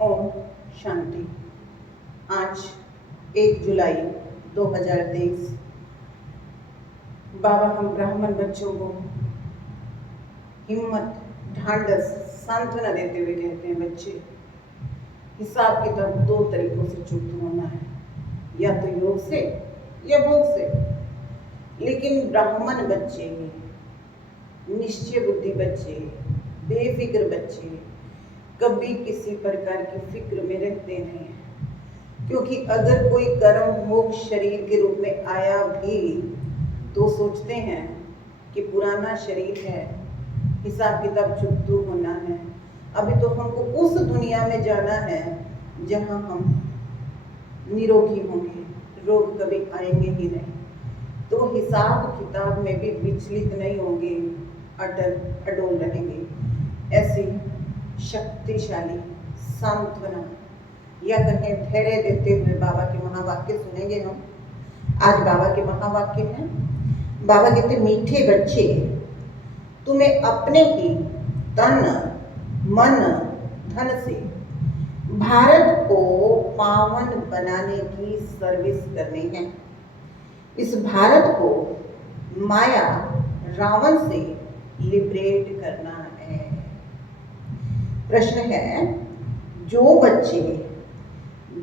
ओम शांति। आज 1 जुलाई 2023 बाबा हम ब्राह्मण बच्चों को हिम्मत, ढांढस, सांत्वना देते हुए कहते हैं, बच्चे हिसाब किताब 2 तरीकों से चुकता होना है, या तो योग से या भोग से। लेकिन ब्राह्मण बच्चे, निश्चय बुद्धि बच्चे, बेफिक्र बच्चे कभी किसी प्रकार की फिक्र में रहते नहीं हैं, क्योंकि अगर कोई कर्म भोग शरीर के रूप में आया भी तो सोचते हैं कि पुराना शरीर है, हिसाब किताब चुकतू होना है, अभी तो हमको उस दुनिया में जाना है जहां हम निरोगी होंगे, रोग कभी आएंगे ही नहीं। तो हिसाब किताब में भी विचलित नहीं होंगे, अडोल रहेंगे। ऐसी शक्तिशाली सांत्वना या कहें धैर्य देते हुए बाबा के महावाक्य सुनेंगे हम। आज बाबा के महावाक्य हैं। बाबा कहते, मीठे बच्चे, तुम्हें अपने ही तन मन धन से भारत को पावन बनाने की सर्विस करनी है। इस भारत को माया रावण से लिबरेट करना है। प्रश्न है, जो बच्चे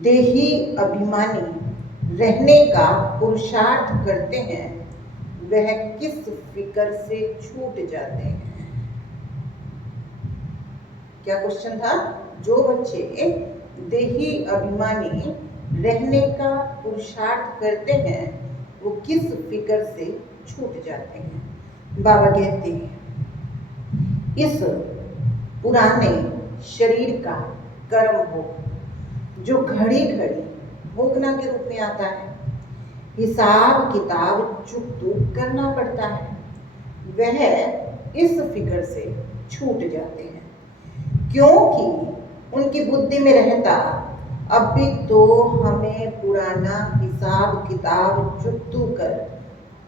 देही अभिमानी रहने का पुरुषार्थ करते हैं वह किस फिक्र से छूट जाते हैं? क्या क्वेश्चन था? जो बच्चे देही अभिमानी रहने का पुरुषार्थ करते हैं वो किस फिक्र से छूट जाते हैं? बाबा कहते हैं, इस पुराने शरीर का कर्म भोग जो घड़ी घड़ी भोगना के रूप में आता है, हिसाब किताब चुकतू करना पड़ता है, वह इस फिक्र से छूट जाते हैं, क्योंकि उनकी बुद्धि में रहता अभी तो हमें पुराना हिसाब किताब चुकतू कर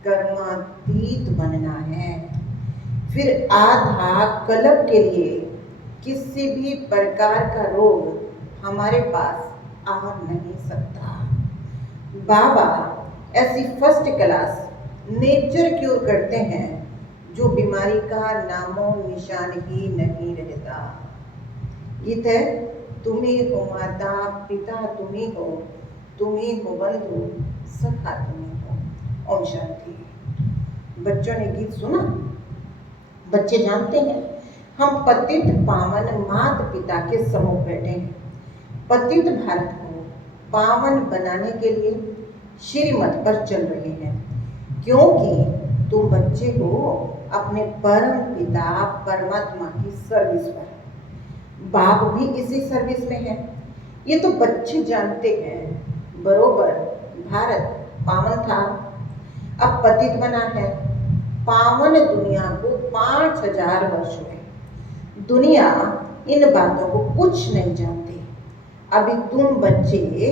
कर्मातीत बनना है। फिर आधा कल्प के लिए किसी भी प्रकार का रोग हमारे पास आ नहीं सकता। बाबा ऐसी फर्स्ट क्लास नेचर क्योर करते हैं जो बीमारी का नामो निशान ही नहीं रहता। गीत है, तुम्ही हो माता पिता, तुम्ही हो बंधु सखा, तुम्ही हो। ओम शांति। बच्चों ने गीत सुना, बच्चे जानते हैं हम पतित पावन माता पिता के सम्मुख बैठे हैं। पतित भारत को पावन बनाने के लिए श्रीमत पर चल रहे हैं, क्योंकि तुम बच्चे हो अपने परम पिता परमात्मा की सर्विस पर। बाप भी इसी सर्विस में है। ये तो बच्चे जानते हैं। बरोबर भारत पावन था, अब पतित बना है। पावन दुनिया को 5000 वर्ष हुए। दुनिया इन बातों को कुछ नहीं जानती। अभी तुम बच्चे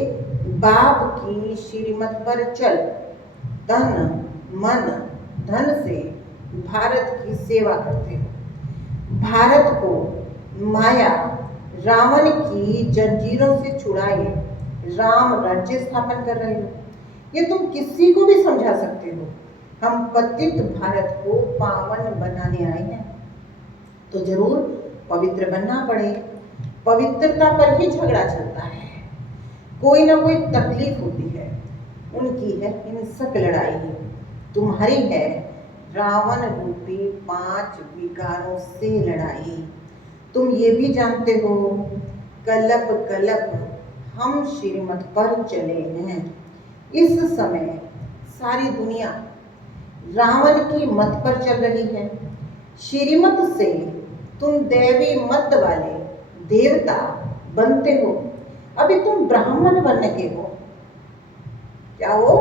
बाप की श्रीमत पर चल तन मन धन से भारत की सेवा करते हो। भारत को माया रावण की जंजीरों से छुड़ाए राम राज्य स्थापन कर रहे हो। ये तुम किसी को भी समझा सकते हो। हम पतित भारत को पावन बनाने आए हैं, तो जरूर पवित्र बनना पड़े। पवित्रता पर ही झगड़ा चलता है। कोई ना कोई तकलीफ होती है, उनकी है हिंसक लड़ाई, तुम्हारी है रावण रूपी 5 विकारों से लड़ाई। तुम ये भी जानते हो, कलप कलप हम श्रीमत पर चले हैं। इस समय सारी दुनिया रावण की मत पर चल रही है। श्रीमत से तुम दैवी मत वाले देवता बनते हो। अभी तुम ब्राह्मण वर्ण के हो। क्या हो?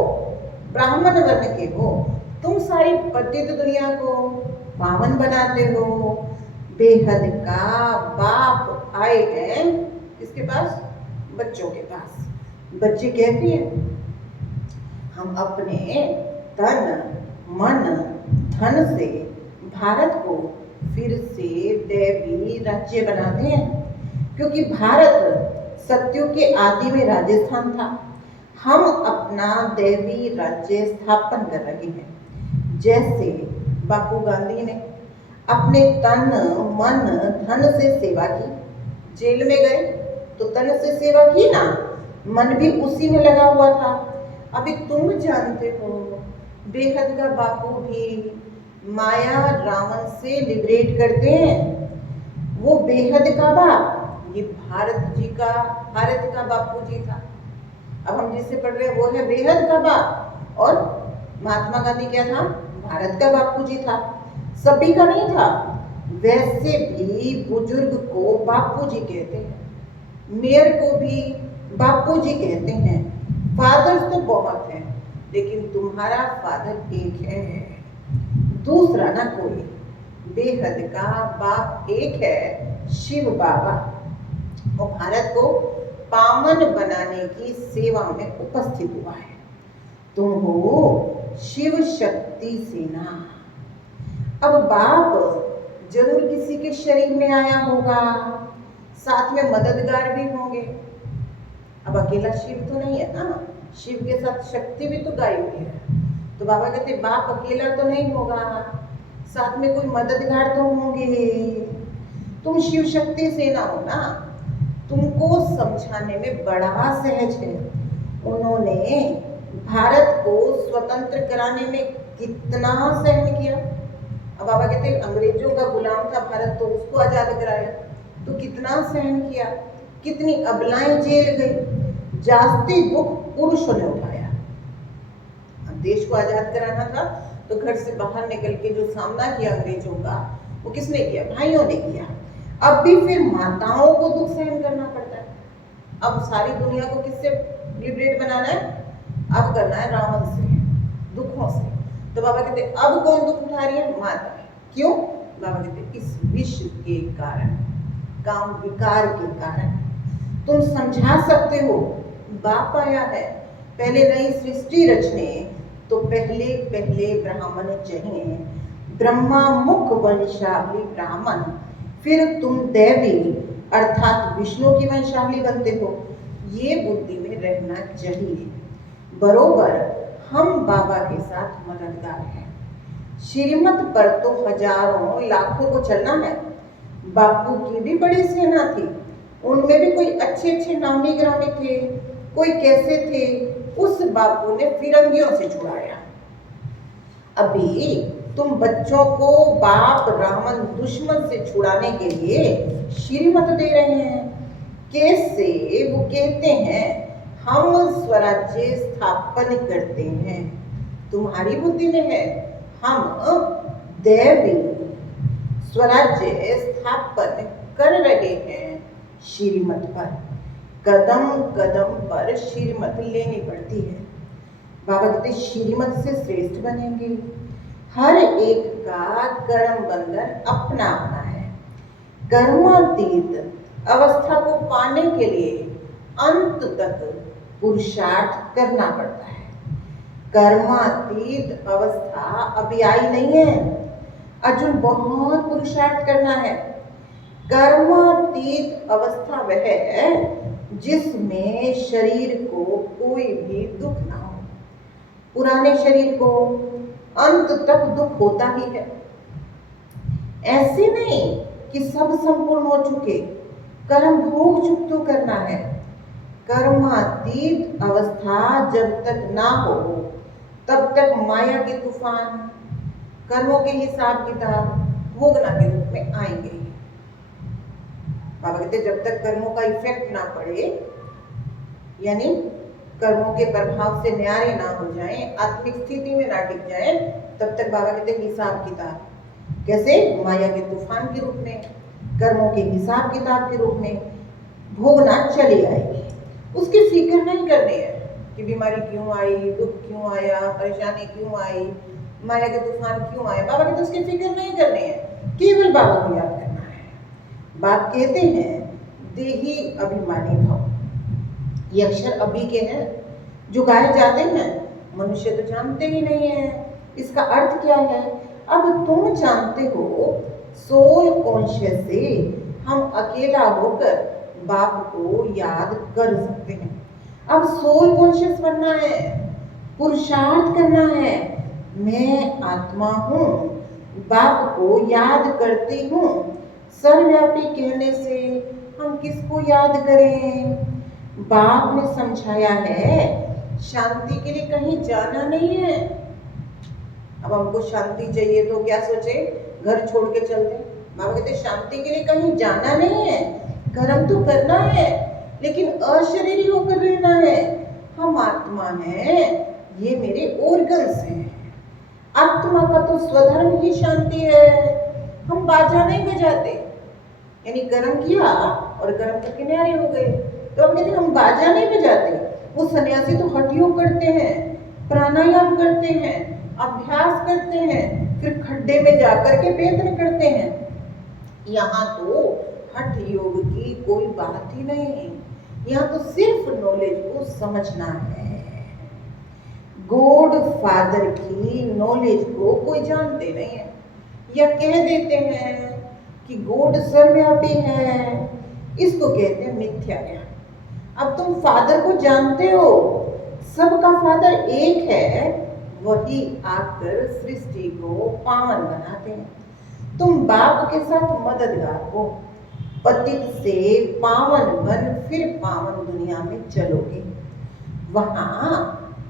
ब्राह्मण वर्ण के हो। तुम सारी पतित दुनिया को पावन बनाते हो। बेहद का बाप आए हैं किसके पास? बच्चों के पास। बच्चे कहते हैं, हम अपने तन मन धन से भारत को फिर से दैवी राज्य बनाते हैं, क्योंकि भारत सत्यों के आदि में राजस्थान था। हम अपना दैवी राज्य स्थापन कर रहे हैं। जैसे बापू गांधी ने अपने तन मन धन से सेवा की, जेल में गए तो तन से सेवा की ना, मन भी उसी में लगा हुआ था। अभी तुम जानते हो बेहद का बापू भी माया रावण से लिबरेट करते हैं। वो बेहद का बाप ये भारत का बापू जी था। अब हम जिससे पढ़ रहे हैं वो है बेहद का बाप, और महात्मा गांधी क्या था? भारत का बापू जी था, सभी का नहीं था। वैसे भी बुजुर्ग को बापू जी कहते हैं, मेयर को भी बापू जी कहते हैं। फादर्स तो बहुत हैं, लेकिन तुम्हारा फादर एक है, दूसरा ना कोई। बेहद का बाप एक है, शिव बाबा। वो भारत को पावन बनाने की सेवा में उपस्थित हुआ है। तुम हो शिव शक्ति सेना। अब बाप जरूर किसी के शरीर में आया होगा, साथ में मददगार भी होंगे। अब अकेला शिव तो नहीं है ना, शिव के साथ शक्ति भी तो गाई हुई है। तो बाबा कहते बाप अकेला तो नहीं होगा, साथ में कोई मददगार तो होंगे। तुम शिव शक्ति सेना हो ना, तुमको समझाने में बड़ा सहज है। उन्होंने भारत को स्वतंत्र कराने में कितना सहन किया। अब बाबा कहते अंग्रेजों का गुलाम था भारत, तो उसको आजाद कराया, तो कितना सहन किया, कितनी अबलाएं जेल गई, जास्ती दुख पुरुषों ने उठाया। अब देश को आजाद कराना था तो घर से बाहर निकल के जो सामना किया अंग्रेजों का, वो किसने किया? भाइयों ने किया। अब भी फिर माताओं को दुख सहन करना पड़ता है। अब सारी दुनिया को किससे लिबरेट बनाना है? अब करना है रावण से, दुखों से। तो बाबा कहते अब कौन दुख उठा रही है? माता। क्यों? बाबा कहते इस विश्व के कारण, काम विकार के कारण। तुम समझा सकते हो, बाप आया है पहले नई सृष्टि रचने, तो पहले ब्राह्मण चाहिए, ब्रह्मा मुख वंशावली ब्राह्मण, फिर तुम देवी अर्थात विष्णु की वंशावली बनते हो। ये बुद्धि में रहना चाहिए। बरोबर हम बाबा के साथ मददगार हैं। श्रीमत पर तो हजारों लाखों को चलना है। बापू की भी बड़ी सेना थी, उनमें भी कोई अच्छे नामी ग्रामी थे, कोई कैसे थे, उस बापू ने फिरंगियों से छुड़ाया। अभी तुम बच्चों को बाप रावण दुश्मन से छुड़ाने के लिए श्रीमत दे रहे हैं। कैसे? वो कहते हैं हम स्वराज्य स्थापन करते हैं। तुम्हारी बुद्धि में है हम दैवी स्वराज्य स्थापन कर रहे हैं। श्रीमत पर कदम कदम पर श्रीमत लेनी पड़ती है। बाबा कहते श्रीमत से श्रेष्ठ बनेंगे। हर एक का कर्म बंधन अपना अपना है। कर्मातीत अवस्था को पाने के लिए अंत तक पुरुषार्थ करना पड़ता है। कर्मातीत अवस्था अभी आई नहीं है, अर्जुन बहुत पुरुषार्थ करना है। कर्मातीत अवस्था वह है जिसमें शरीर को कोई भी दुख ना हो। पुराने शरीर को अंत तक दुख होता ही है। ऐसे नहीं कि सब संपूर्ण हो चुके, कर्म भोग चुक तो करना है। कर्मातीत अवस्था जब तक ना हो तब तक माया के तूफान, कर्मों के हिसाब किताब भोगना के रूप में आएंगे। बाबा कहते जब तक कर्मों का इफेक्ट ना पड़े, यानी कर्मों के प्रभाव से न्यारे ना हो जाएं, आत्मिक स्थिति में ना टिक जाएं, तब तक बाबा कहते हिसाब किताब कैसे? माया के तूफान के रूप में, कर्मों के हिसाब किताब के रूप में भोगना चली आएगी। उसकी फिक्र नहीं करनी है कि बीमारी क्यों आई, दुख क्यों आया, परेशानी क्यों आई, माया के तूफान क्यों आए। बाबा कहते उसकी फिक्र नहीं करनी है, केवल बाबा को याद करना है। बाप कहते हैं देही अभिमानी भव। ये अक्षर अभी के हैं जो गाए जाते हैं, मनुष्य तो जानते ही नहीं है इसका अर्थ क्या है। अब तुम जानते हो, सोल कॉन्शियस से हम अकेला होकर बाप को याद कर सकते हैं। अब सोल कॉन्शियस बनना है, पुरुषार्थ करना है। मैं आत्मा हूँ, बाप को याद करती हूँ। सर्वव्यापी कहने से हम किसको याद करें? बाप ने समझाया है शांति के लिए कहीं जाना नहीं है। अब हमको शांति चाहिए तो क्या सोचे? घर छोड़ के चल दे। बाबा कहते शांति के लिए कहीं जाना नहीं है, कर्म तो करना है लेकिन अशरीरी होकर रहना है। हम आत्मा हैं, ये मेरे ऑर्गन्स हैं। आत्मा का तो स्वधर्म ही शांति है। हम बाजा नहीं बजाते, यानी कर्म किया और कर्म के किनारे हो गए। तो हम कहते हम बाजा नहीं बजाते। वो सन्यासी तो हठ योग करते हैं, प्राणायाम करते हैं, अभ्यास करते हैं, फिर खड्डे में जाकर के प्रयत्न करते हैं। यहाँ तो हठ योग की कोई बात ही नहीं है। यहाँ तो सिर्फ नॉलेज को समझना है। गॉड फादर की नॉलेज को कोई जानते नहीं है, या कह देते हैं कि गॉड सर्वव्यापी है, इसको कहते हैं मिथ्या ज्ञान। अब तुम फादर को जानते हो, सबका फादर एक है, वही आकर सृष्टि को पावन बनाते हैं। तुम बाप के साथ मददगार हो, पतित से पावन बन फिर पावन दुनिया में चलोगे। वहां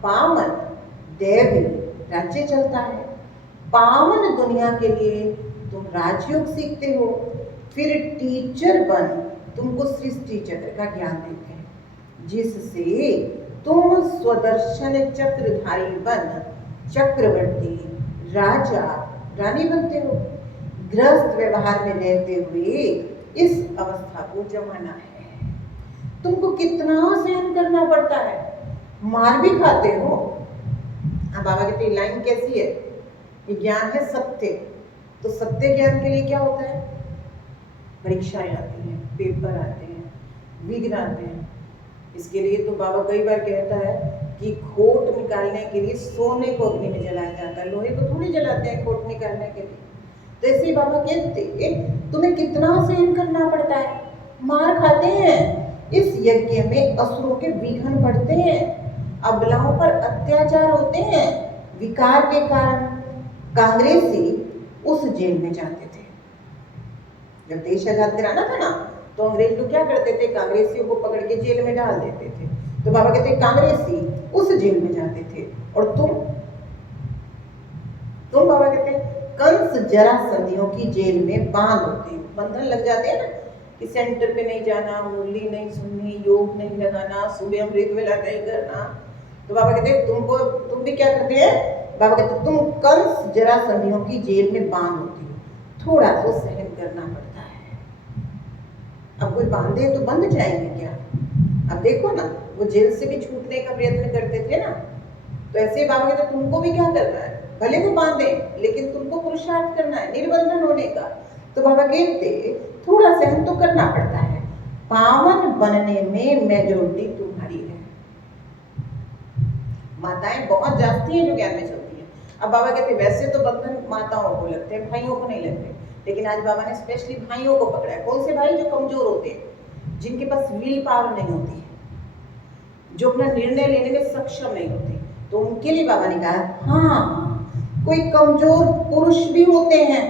पावन दैवी राज्य चलता है। पावन दुनिया के लिए तुम राजयोग सीखते हो, फिर टीचर बन तुमको सृष्टि चक्र का ज्ञान देते हैं, जिससे तुम स्वदर्शन चक्रधारी बन चक्रवर्ती राजा रानी बनते हो। गृहस्थ व्यवहार में रहते हुए इस अवस्था को जमाना है। तुमको कितना सहन करना पड़ता है, मार भी खाते हो। अब बाबा कहते हैं लाइन कैसी है? ये ज्ञान है सत्य। तो सत्य ज्ञान के लिए क्या होता है? परीक्षाएं आती हैं, पेपर आते हैं, विघ्न आते हैं। इसके लिए तो बाबा कई बार कहता है कि खोट निकालने के लिए सोने को अग्नि में जलाया जाता है, लोहे को थोड़ी जलाते हैं खोट निकालने के लिए। तो ऐसे बाबा कहते तुम्हें कितना सहन करना पड़ता है, मार खाते हैं। इस यज्ञ में असुरों के विघ्न पड़ते हैं, अबलाओं पर अत्याचार होते हैं। विकार के कारण कांग्रेसी उस जेल में जाते थे। जब देश आजाद कराना था ना, तो अंग्रेज लोग क्या करते थे? कांग्रेसियों को पकड़ के जेल में डाल देते थे। तो बाबा कहते कांग्रेसी उस जेल में जाते थे, और तुम बाबा कहते कंस जरासंधियों की जेल में बांध होते, बंधन लग जाते हैं ना कि सेंटर पे नहीं जाना, मुरली नहीं सुननी, योग नहीं लगाना, सुबह अमृत वेला नहीं करना। तो बाबा कहते तुम भी क्या करते हैं? बाबा कहते तुम कंस जरासंधियों की जेल में बांध होती हो, थोड़ा तो सहन करना पड़ता है। अब कोई बांधे तो बंध जाएंगे क्या? अब देखो ना, वो जेल से भी छूटने का प्रयत्न करते थे ना। तो ऐसे बाबा कहते तुमको भी क्या करना है? भले को बांधे, लेकिन तुमको पुरुषार्थ करना है निर्बंधन होने का। तो बाबा कहते थोड़ा सहन तो करना पड़ता है। पावन बनने में मेजॉरिटी तुम्हारी है। माताएं बहुत जाती हैं जो ज्ञान में चलती हैं। अब बाबा कहते वैसे तो बंधन माताओं को लगते हैं, भाइयों को नहीं लगते, लेकिन आज बाबा ने स्पेशली भाइयों को पकड़ा है। कौन से भाई? जो कमजोर होते हैं, जिनके पास विल पावर नहीं होती है, जो अपना निर्णय लेने में सक्षम नहीं होते। तो उनके लिए बाबा ने कहा हाँ, कोई कमजोर पुरुष भी होते हैं।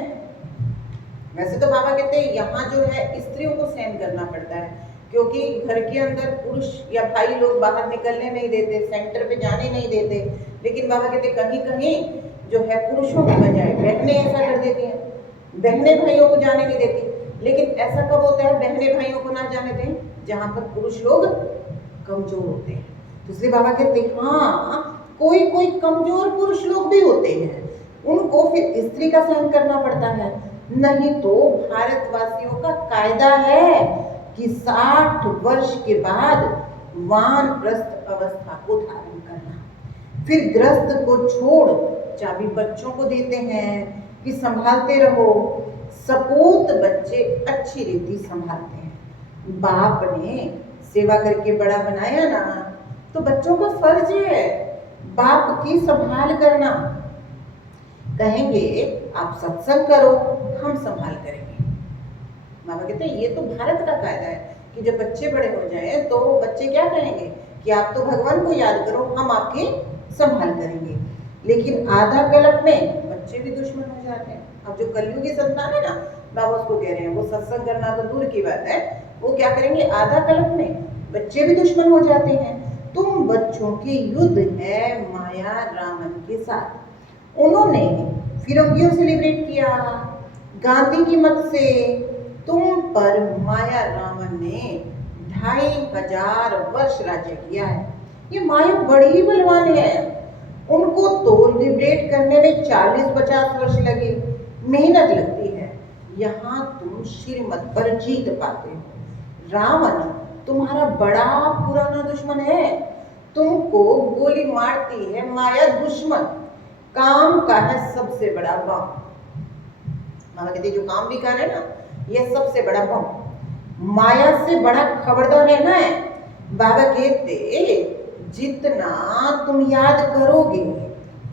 वैसे तो बाबा कहते हैं यहाँ जो है स्त्रियों को सहन करना पड़ता है, क्योंकि घर के अंदर पुरुष या भाई लोग बाहर निकलने नहीं देते, सेंटर पे जाने नहीं देते। लेकिन बाबा कहते कहीं कहीं जो है पुरुषों की बजाय बहनें ऐसा कर देती हैं, बहनें भाइयों को जाने नहीं देती। लेकिन ऐसा कब होता है बहनें भाइयों को ना जाने दें? जहाँ पर पुरुष लोग कमजोर होते हैं। तो इसलिए बाबा कहते हाँ, कोई कोई कमजोर पुरुष लोग भी होते हैं, उनको फिर स्त्री का सहन करना पड़ता है। नहीं तो भारतवासियों का कायदा है कि 60 वर्ष के बाद वानप्रस्थ अवस्था को धारण करना। फिर गृहस्थ को छोड़ चाबी बच्चों को देते हैं कि संभालते रहो। सपूत बच्चे अच्छी रीति संभालते हैं। बाप ने सेवा करके बड़ा बनाया ना, तो बच्चों का फर्ज है बाप की संभाल करना। कहेंगे आप सत्संग करो, हम संभाल करेंगे। बाबा कहते हैं ये तो भारत का कायदा है, कि जब बच्चे बड़े हो जाए तो बच्चे क्या कहेंगे कि आप तो भगवान को याद करो, हम आपकी संभाल करेंगे। लेकिन आधा कल्प में बच्चे भी दुश्मन हो जाते हैं। अब जो कलयुगी संतान है ना, बाबा उसको कह रहे हैं, वो सत्संग करना तो दूर की बात है, वो क्या करेंगे, आधा कल्प में बच्चे भी दुश्मन हो जाते हैं। तुम बच्चों की युद्ध है माया रावण के साथ। उन्होंने फिरंगियों सेलिब्रेट किया, गांधी की मत से तुम पर माया रावण ने 2500 वर्ष राज्य किया है। ये माया बड़ी बलवान है, उनको तो लिबरेट करने में 40-50 वर्ष लगे, मेहनत लगती है। यहाँ तुम श्रीमत पर जीत पाते हो। रावण तुम्हारा बड़ा पुराना दुश्मन है, तुमको गोली मारती है माया दुश्मन। काम का है सबसे बड़ा बम। मामा कहते जो काम भी कर है ना, ये सबसे बड़ा बम। माया से बड़ा खबरदार रहना है। बाबा कहते जितना तुम याद करोगे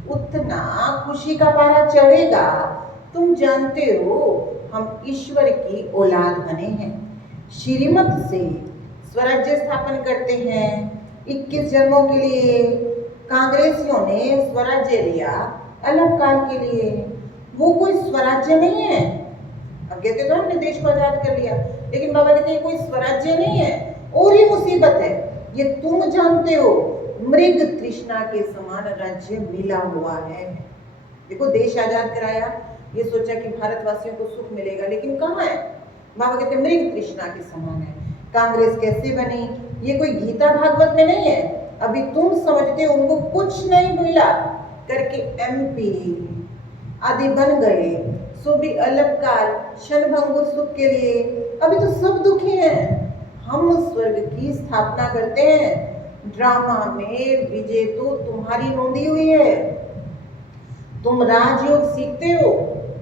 उतना खुशी का पारा चढ़ेगा। तुम जानते हो हम ईश्वर की औलाद बने हैं, श्रीमत से स्वराज्य स्थापन करते हैं। 21 जन्मों के लिए कांग्रेसियों ने स्वराज्य लिया, अलग काल के लिए। वो कोई स्वराज्य नहीं है। अब कहते तो हमने देश को आजाद कर लिया, लेकिन बाबा कहते हैं कोई स्वराज्य नहीं है। और ये मुसीबत है, ये तुम जानते हो, मृग तृष्णा के समान राज्य मिला हुआ है। देखो देश आजाद कराया, ये सोचा कि भारतवासियों को सुख मिलेगा, लेकिन कहाँ है। बाबा कहते हैं मृग तृष्णा के समान है। कांग्रेस कैसे बनी, ये कोई गीता भागवत में नहीं है। अभी तुम समझते हो उनको कुछ नहीं मिला करके MP आदि बन गए, सो भी अलग काल क्षणभंगुर सुख के लिए। अभी तो सब दुखी हैं। हम स्वर्ग की स्थापना करते हैं। ड्रामा में विजय तो तुम्हारी रोंदी हुई है। तुम राजयोग सीखते हो,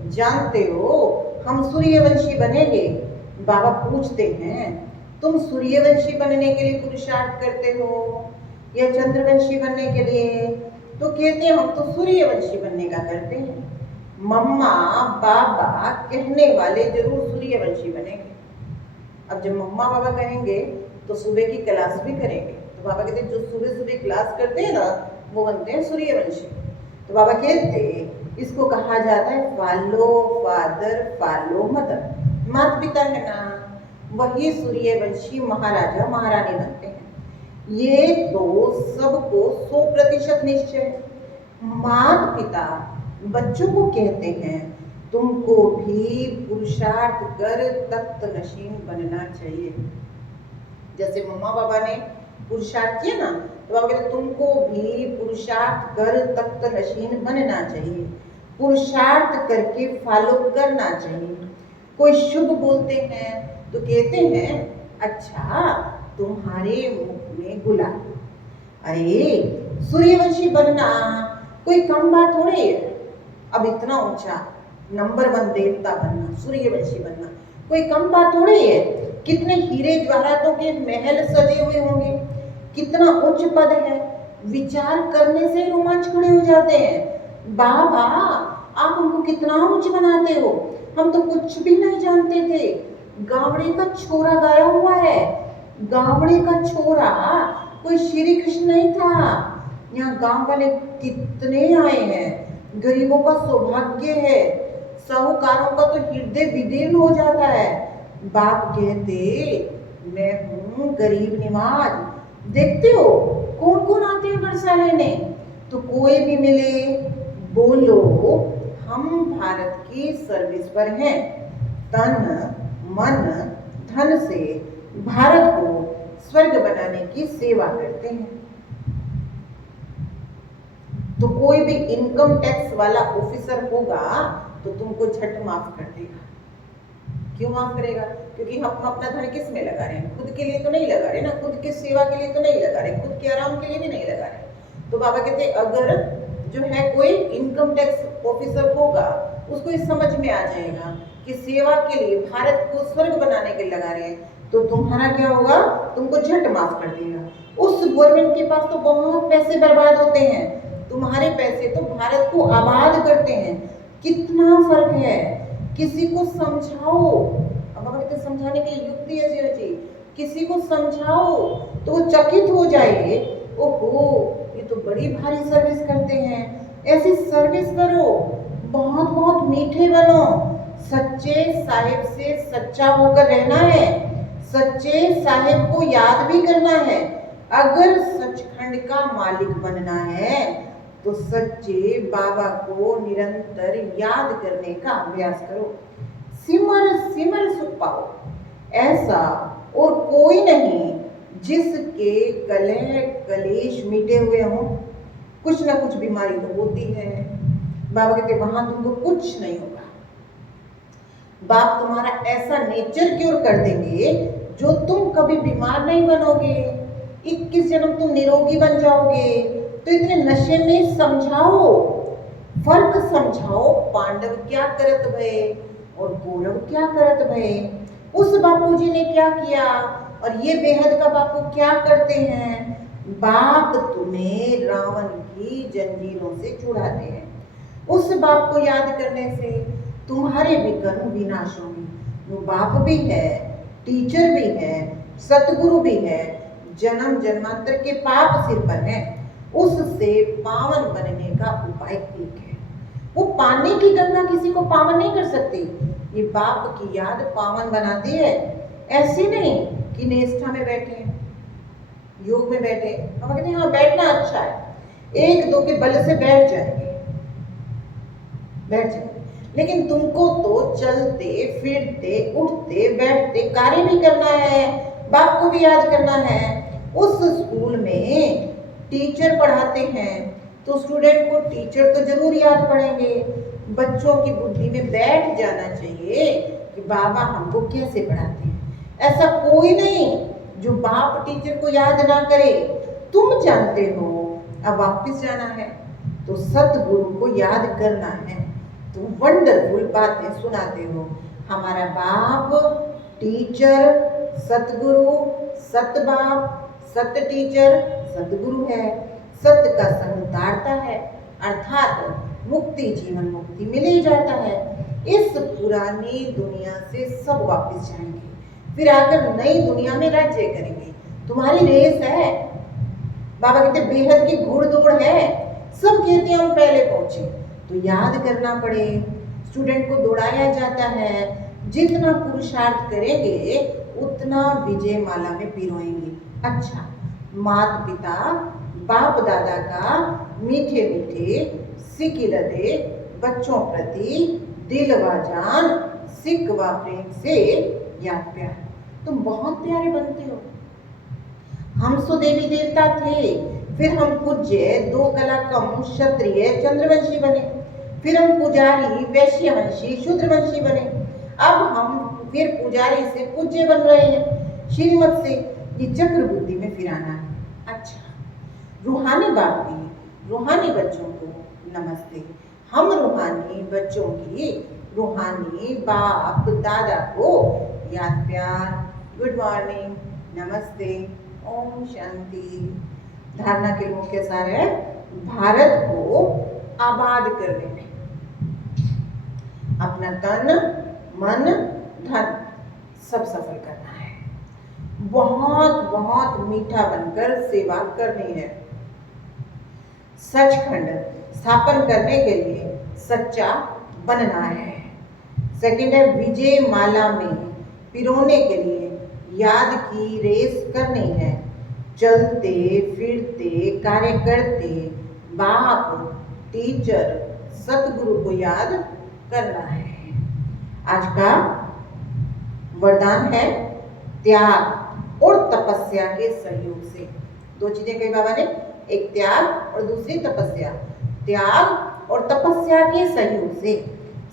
जानते हो हम सूर्यवंशी बनेंगे। बाबा पूछते हैं तुम सूर्यवंशी बनने के लिए पुरुषार्थ करते हो या चंद्रवंशी बनने के लिए? तो कहते हैं हम तो सूर्यवंशी बनने का करते हैं। मम्मा बाबा कहने वाले जरूर सूर्यवंशी बनेंगे। अब जब मम्मा बाबा कहेंगे तो सुबह की क्लास भी करेंगे। तो बाबा कहते हैं जो सुबह सुबह क्लास करते हैं ना, वो बनते हैं सूर्यवंशी। तो बाबा कहते इसको कहा जाता है फॉलो फादर फॉलो मदर। माता पिता है ना, वही सूर्यवंशी महाराजा महारानी बनते हैं। ये तो सबको 100% निश्चय। माता पिता बच्चों को कहते हैं तुमको भी पुरुषार्थ कर तख्त नशीन बनना चाहिए। जैसे मम्मा बाबा ने पुरुषार्थ किया ना, तो बाबा कहते तुमको भी पुरुषार्थ कर तख्त नशीन बनना चाहिए। पुरुषार्थ करके फॉलो करना चाहिए। कोई शुभ बोलते हैं तो कहते हैं अच्छा तुम्हारे मुख में गुलाब। अरे सूर्यवंशी बनना कोई कम बात थोड़ी है। अब इतना ऊंचा नंबर 1 देवता बनना, सूर्यवंशी बनना कोई कम बात थोड़ी है। कितने हीरे जवाहरातों के महल सजे हुए होंगे, कितना उच्च पद है। विचार करने से रोमांच खड़े हो जाते हैं। बाबा आप हमको कितना उच्च बनाते हो, हम तो कुछ भी नहीं जानते थे। गावड़े का छोरा गाया हुआ है। गावड़े का छोरा कोई श्री कृष्ण नहीं था। यहाँ गांव वाले कितने आए हैं। गरीबों का सौभाग्य है, साहूकारों का तो हृदय विदीर्ण हो जाता है। बाप कहते मैं हूँ गरीब निवाज। देखते हो कौन कौन आते हैं वर्षा लेने। तो कोई भी मिले बोलो हम भारत की सर्विस पर हैं। तन मन धन से भारत को स्वर्ग बनाने की सेवा करते हैं। तो कोई भी इनकम टैक्स वाला ऑफिसर होगा तो तुमको झट माफ कर देगा। क्यों माफ करेगा? क्योंकि हम अपना धन किस में लगा रहे हैं? खुद के लिए तो नहीं लगा रहे ना, खुद की सेवा के लिए तो नहीं लगा रहे, खुद के आराम के लिए भी नहीं लगा रहे। तो बाबा कहते हैं अगर जो है कोई इनकम टैक्स ऑफिसर होगा उसको ये समझ में आ जाएगा कि सेवा के लिए भारत को स्वर्ग बनाने के लिए लगा रहे हैं, तो तुम्हारा क्या होगा, तुमको झट माफ कर देगा। उस गवर्नमेंट के पास तो बहुत पैसे बर्बाद होते हैं, तुम्हारे पैसे तो भारत को आबाद करते हैं। कितना फर्क है। किसी को समझाओ, अब बाबा कहते समझाने की युक्ति ऐसी रची, किसी को समझाओ तो वो चकित हो जाए, ओहो ये तो बड़ी भारी सर्विस करते हैं, ऐसी सर्विस करो, बहुत बहुत मीठे बनो, सच्चे साहिब से सच्चा होकर रहना है, सच्चे साहिब को याद भी करना है। अगर सचखंड का मालिक बनना है तो सच्चे बाबा को निरंतर याद करने का अभ्यास करो। सिमर सिमर सुख पाओ। ऐसा और कोई नहीं जिसके कलह कलेश मिटे हुए हों। कुछ ना कुछ बीमारी तो होती है, बाबा कहते वहां तुमको कुछ नहीं होगा। बाप तुम्हारा ऐसा नेचर क्योर कर देंगे जो तुम कभी बीमार नहीं बनोगे, 21 जन्म तुम निरोगी बन जाओगे। तो इतने नशे में समझाओ, फर्क समझाओ, पांडव क्या करत भये और कौरव क्या करत भये, उस बापूजी ने क्या किया और ये बेहद का बापू क्या करते हैं। बाप तुम्हें रावण की जंजीरों से छुड़ाते हैं। उस बाप को याद करने से तुम्हारे विकर्म विनाश होंगे। वो बाप भी है, टीचर भी है, सतगुरु भी है, जन्म जन्मांतर के पाप सिर पर है, उससे पावन बनने का उपाय एक है। वो पानी की गंगा किसी को पावन नहीं कर सकती, ये बाप की याद पावन बनाती है। ऐसे नहीं कि निष्ठा में बैठे, योग में बैठे, हम कहते हैं हाँ बैठना अच्छा है, एक दो के बल से बैठ जाएंगे, लेकिन तुमको तो चलते फिरते उठते बैठते कार्य भी करना है, बाप को भी याद करना है। उस स्कूल में टीचर पढ़ाते हैं तो स्टूडेंट को टीचर तो जरूर याद पड़ेंगे। बच्चों की बुद्धि में बैठ जाना चाहिए कि बाबा हमको कैसे पढ़ाते हैं। ऐसा कोई नहीं जो बाप टीचर को याद ना करे। तुम जानते हो अब वापस जाना है तो सतगुरु को याद करना है, तो वंडरफुल बातें सुनाते हो। हमारा बाप टीचर, सतगुरु, सत बाप, सत टीचर, सतगुरु है। सत्य का संग तारता है, अर्थात मुक्ति जीवन मुक्ति मिल ही जाता है। इस पुरानी दुनिया से सब वापस जाएंगे, फिर आकर नई दुनिया में राज्य करेंगे। तुम्हारी रेस है, बाबा कहते बेहद की घुड़ दौड़ है। सब कहते हैं हम पहले पहुंचे, तो याद करना पड़े। स्टूडेंट को दौड़ाया जाता है, जितना पुरुषार्थ करेंगे उतना विजय माला में पिरोएंगे। अच्छा, माता पिता बाप दादा का मीठे मीठे सिकिलदे बच्चों प्रति दिलवा जान सिकवा प्रेम से याद प्यार। तुम बहुत प्यारे बनते हो। हम सो देवी देवता थे, फिर हम पूज्य दो कला कम क्षत्रिय चंद्रवंशी बने, फिर हम पुजारी वैश्यवंशी शूद्रवंशी बने, अब हम फिर पुजारी से पूज्य बन रहे हैं। श्रीमत से ये चक्र बुद्धि में फिर आना है। अच्छा, रूहानी बाप की रूहानी बच्चों को नमस्ते। हम रूहानी बच्चों की रूहानी बाप दादा को याद प्यार, गुड मॉर्निंग, नमस्ते, ओम शांति। धारणा के मुख्य सार है भारत को आबाद करने में अपना तन मन धन सब सफल करना है, बहुत बहुत मीठा बनकर सेवा करनी है, सचखंड स्थापन करने के लिए सच्चा बनना है। सेकंड है विजय माला में पिरोने के लिए याद की रेस करनी है, चलते फिरते कार्य करते बाप टीचर सतगुरु को याद करना है। आज का वरदान है त्याग और तपस्या के सहयोग से। दो चीजें कही बाबा ने, एक त्याग और दूसरी तपस्या। त्याग और तपस्या के सहयोग से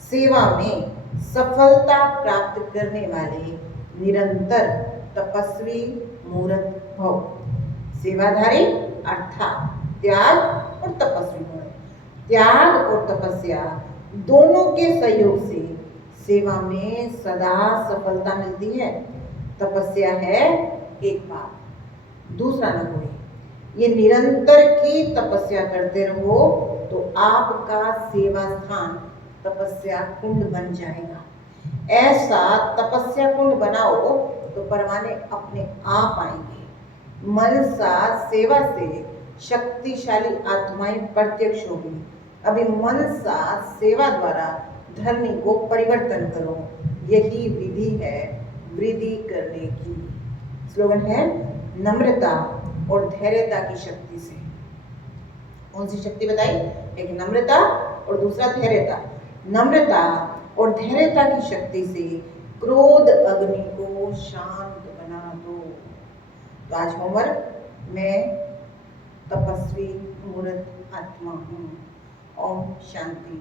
सेवा में सफलता प्राप्त करने वाले निरंतर तपस्वी मूर्त भव। सेवाधारी अर्थात त्याग और तपस्वी मूर्त। त्याग और तपस्या दोनों के सहयोग से सेवा में सदा सफलता मिलती है। तपस्या है एक बात, दूसरा न कोई। ये निरंतर की तपस्या करते रहो तो आपका सेवा स्थान तपस्या कुंड बन जाएगा। ऐसा तपस्या कुंड बनाओ तो परवाने अपने आप आएंगे। मनसा सेवा से शक्तिशाली आत्माएं प्रत्यक्ष होगी। अभी मनसा सेवा द्वारा धर्मी को परिवर्तन करो, यही विधि है वृद्धि करने की। स्लोगन है नम्रता और धैर्यता की शक्ति से। कौन सी शक्ति बताई? एक नम्रता और दूसरा धैर्यता। नम्रता और धैर्यता की शक्ति से क्रोध अग्नि को शांत बना दो। तो आज होमवर्क, मैं तपस्वी मूर्त आत्मा हूँ। ओम शांति।